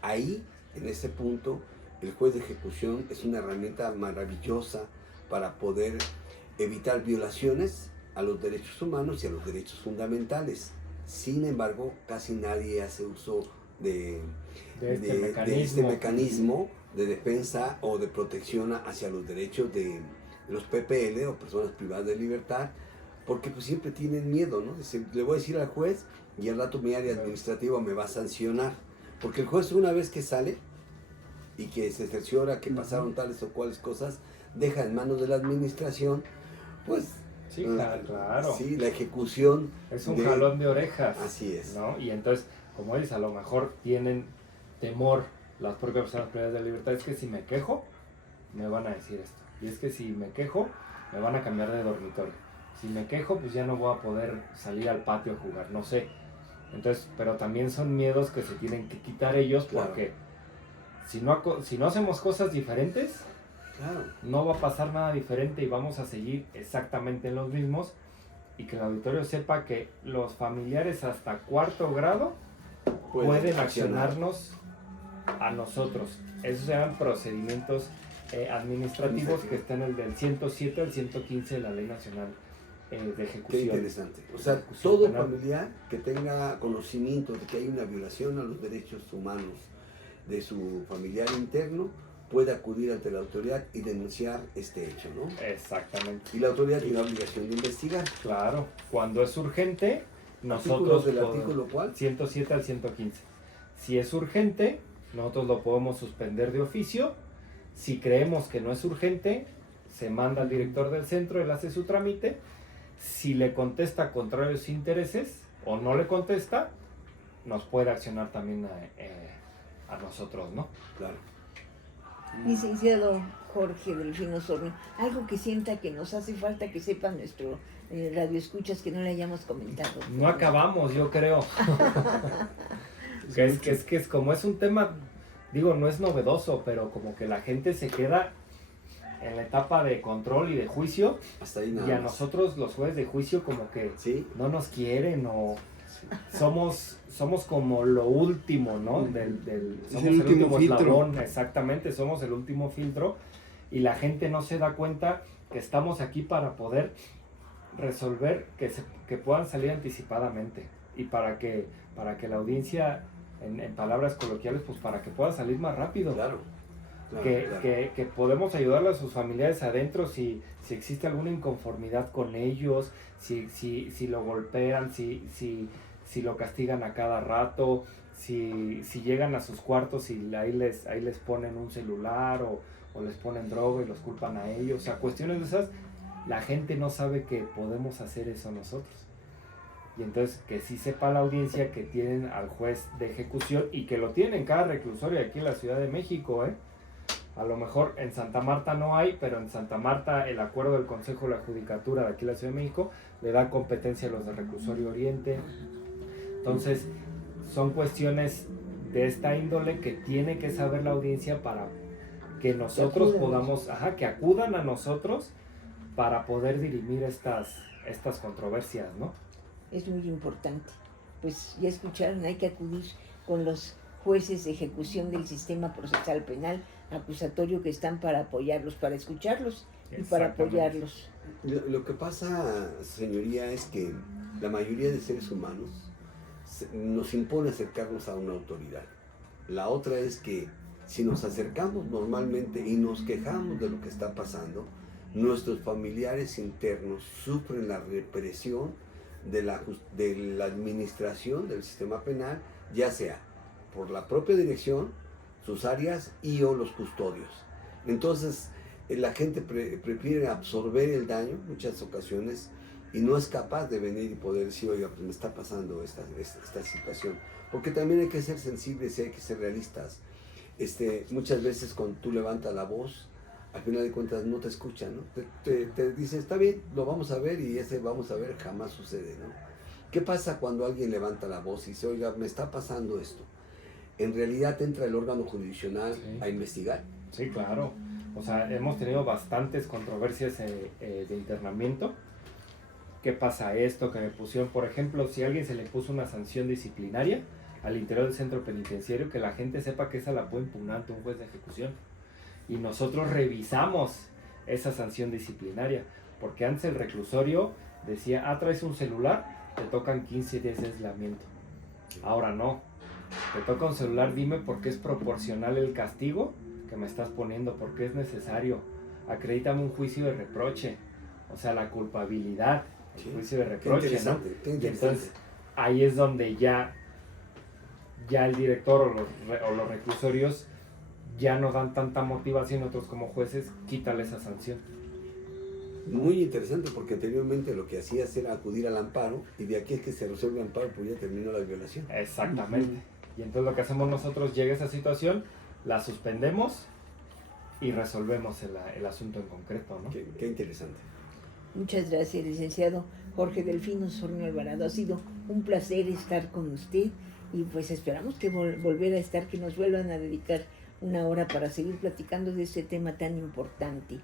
Ahí, en ese punto, el juez de ejecución es una herramienta maravillosa para poder evitar violaciones a los derechos humanos y a los derechos fundamentales. Sin embargo, casi nadie hace uso de este mecanismo de defensa o de protección hacia los derechos de los PPL o personas privadas de libertad, porque pues siempre tienen miedo, ¿no? Le voy a decir al juez y al rato mi área administrativa me va a sancionar, porque el juez una vez que sale y que se cerciora que pasaron tales o cuales cosas, deja en manos de la administración, pues sí, claro. Sí, la ejecución es un jalón de orejas. Así es. ¿No? Y entonces, como dices, a lo mejor tienen temor las propias personas privadas de libertad, es que si me quejo, me van a decir esto. Y es que si me quejo, me van a cambiar de dormitorio. Si me quejo, pues ya no voy a poder salir al patio a jugar, no sé. Entonces, pero también son miedos que se tienen que quitar ellos, porque si no hacemos cosas diferentes, no va a pasar nada diferente y vamos a seguir exactamente en los mismos. Y que el auditorio sepa que los familiares hasta 4º grado pueden accionarnos a nosotros. Esos se llaman procedimientos administrativos que están en el del 107 al 115 de la Ley Nacional de Ejecución. Qué interesante. O sea, todo familiar que tenga conocimiento de que hay una violación a los derechos humanos de su familiar interno puede acudir ante la autoridad y denunciar este hecho, ¿no? Exactamente. Y la autoridad tiene la obligación de investigar. Claro. Cuando es urgente, nosotros... ¿Del artículo cuál? 107 al 115. Si es urgente, nosotros lo podemos suspender de oficio. Si creemos que no es urgente, se manda al director del centro, él hace su trámite. Si le contesta contrario a sus intereses o no le contesta, nos puede accionar también a nosotros, ¿no? Claro. Licenciado Jorge Delfino Osornio, algo que sienta que nos hace falta que sepa nuestro radioescuchas que no le hayamos comentado. No acabamos, yo creo. que es como es un tema, digo, no es novedoso, pero como que la gente se queda en la etapa de control y de juicio. Hasta ahí nada y a más. Nosotros los jueces de juicio como que no nos quieren o somos como lo último, ¿no? Somos el último eslabón, exactamente, somos el último filtro y la gente no se da cuenta que estamos aquí para poder resolver que puedan salir anticipadamente y para que la audiencia, en palabras coloquiales, pues para que pueda salir más rápido. Claro. Que podemos ayudarle a sus familiares adentro si existe alguna inconformidad con ellos, si lo golpean, si lo castigan a cada rato, si llegan a sus cuartos y ahí les ponen un celular o les ponen droga y los culpan a ellos. O sea, cuestiones de esas, la gente no sabe que podemos hacer eso nosotros. Y entonces que sí sepa la audiencia que tienen al juez de ejecución y que lo tienen en cada reclusorio aquí en la Ciudad de México, ¿eh? A lo mejor en Santa Marta no hay, pero en Santa Marta el acuerdo del Consejo de la Judicatura de aquí en la Ciudad de México le da competencia a los de Reclusorio Oriente. Entonces, son cuestiones de esta índole que tiene que saber la audiencia para que nosotros podamos, que acudan a nosotros para poder dirimir estas controversias, ¿no? Es muy importante. Pues ya escucharon, hay que acudir con los jueces de ejecución del sistema procesal penal acusatorio que están para apoyarlos, para escucharlos y para apoyarlos. Lo que pasa, señoría, es que la mayoría de seres humanos nos impone acercarnos a una autoridad. La otra es que si nos acercamos normalmente y nos quejamos de lo que está pasando, nuestros familiares internos sufren la represión de la administración del sistema penal, ya sea por la propia dirección, sus áreas y o los custodios. Entonces, la gente prefiere absorber el daño muchas ocasiones y no es capaz de venir y poder decir, oiga, pues me está pasando esta situación. Porque también hay que ser sensibles y hay que ser realistas. Muchas veces cuando tú levantas la voz, al final de cuentas no te escuchan, ¿no? Te dice, está bien, lo vamos a ver, y ese vamos a ver jamás sucede, ¿no? ¿Qué pasa cuando alguien levanta la voz y dice, oiga, me está pasando esto? En realidad entra el órgano jurisdiccional a investigar. Sí, claro. O sea, hemos tenido bastantes controversias de internamiento. ¿Qué pasa esto? Que me pusieron, por ejemplo, si a alguien se le puso una sanción disciplinaria al interior del centro penitenciario, que la gente sepa que esa la puede impugnar ante un juez de ejecución. Y nosotros revisamos esa sanción disciplinaria, porque antes el reclusorio decía, traes un celular, te tocan 15 días de aislamiento. Ahora no, te toca un celular, dime por qué es proporcional el castigo que me estás poniendo, por qué es necesario, acredítame un juicio de reproche, o sea, la culpabilidad, el juicio de reproche, ¿no? Y entonces ahí es donde ya el director o los reclusorios ya no dan tanta motivación, otros como jueces, quítale esa sanción. Muy interesante, porque anteriormente lo que hacías era acudir al amparo, y de aquí es que se resuelve el amparo, pues ya terminó la violación. Exactamente. Y entonces lo que hacemos nosotros, llega esa situación, la suspendemos y resolvemos el asunto en concreto, ¿no? Qué interesante. Muchas gracias, licenciado Jorge Delfino Osornio Alvarado. Ha sido un placer estar con usted, y pues esperamos que volver a estar, que nos vuelvan a dedicar una hora para seguir platicando de este tema tan importante.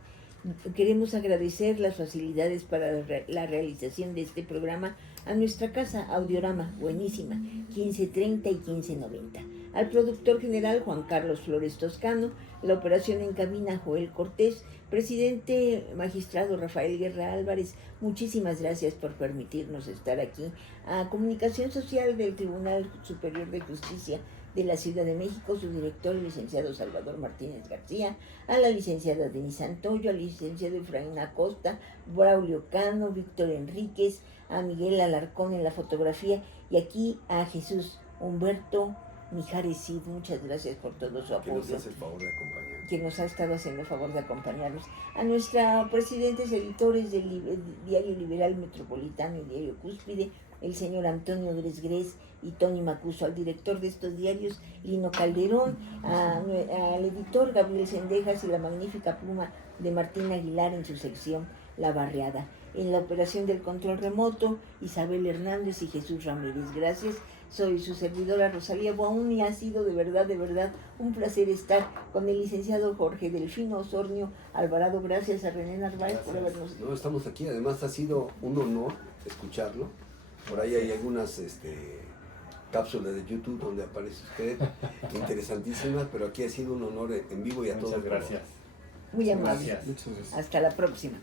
Queremos agradecer las facilidades para la realización de este programa a nuestra casa Audiorama, buenísima, 1530 y 1590. Al productor general Juan Carlos Flores Toscano, la operación en cabina Joel Cortés, presidente magistrado Rafael Guerra Álvarez, muchísimas gracias por permitirnos estar aquí. A Comunicación Social del Tribunal Superior de Justicia de la Ciudad de México, su director, el licenciado Salvador Martínez García, a la licenciada Denise Santoyo, al licenciado Efraín Acosta, Braulio Cano, Víctor Enríquez, a Miguel Alarcón en la fotografía, y aquí a Jesús Humberto Mijares Cid. Muchas gracias por todo su apoyo. Que nos hace el favor de acompañarnos. Que nos ha estado haciendo el favor de acompañarnos. A nuestros presidentes editores del Diario Liberal Metropolitano y Diario Cúspide, el señor Antonio Gresgres y Tony Macuso, al director de estos diarios, Lino Calderón, al editor Gabriel Sendejas y la magnífica pluma de Martín Aguilar en su sección La Barriada. En la operación del control remoto, Isabel Hernández y Jesús Ramírez. Gracias. Soy su servidora Rosalía Boaún, y ha sido de verdad un placer estar con el licenciado Jorge Delfino Osornio Alvarado. Gracias a René Narváez por habernos... No, estamos aquí. Además ha sido un honor escucharlo. Por ahí hay algunas cápsulas de YouTube donde aparece usted, interesantísimas, pero aquí ha sido un honor en vivo y a todos. Muchas gracias. Muy amable. Gracias. Muchas gracias. Hasta la próxima.